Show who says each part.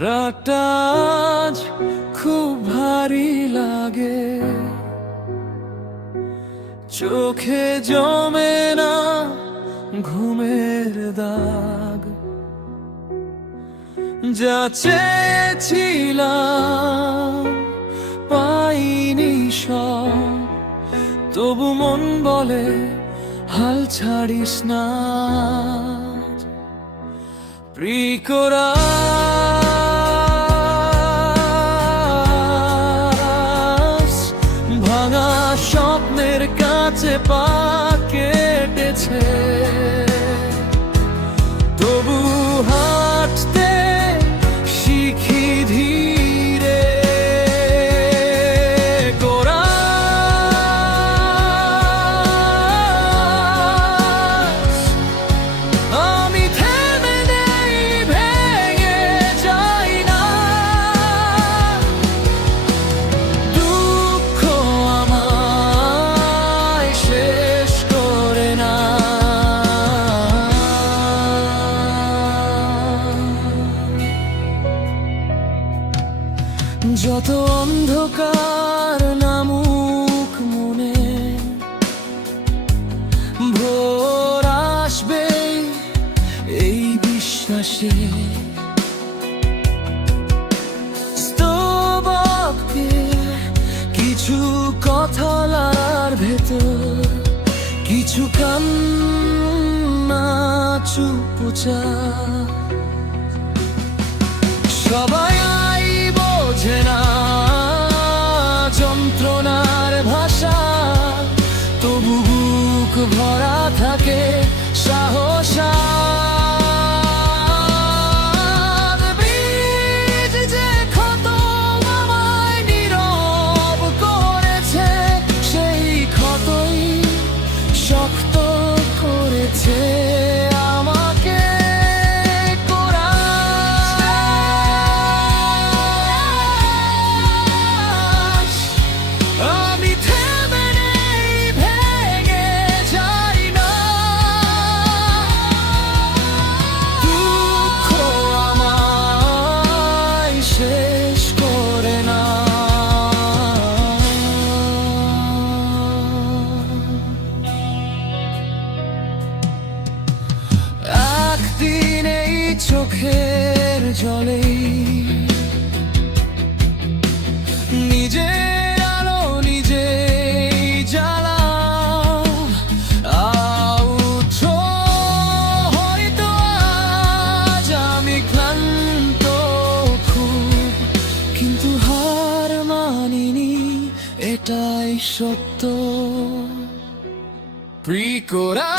Speaker 1: রাতটা আজ খুব ভারী লাগে। চোখে জমে না ঘুমের দাগ। যা চেয়েছিলাম, পাইনি সব। তবু মন বলে, হাল ছাড়িস না। প্রিকরা কাছে পা কেটেছে। যত অন্ধকার নামুক মনে, ভোর আসবে এই বিশ্বাসে। স্তবকে কিছু কথা লার ভেতর, কিছু কান্না চুপচা সবাই ভরা থাকে। চোখের জলেই নিজের আলো নিজে জ্বালা হয়তো আমি কিন্তু হার মানিনি এটাই সত্য। প্রিকরা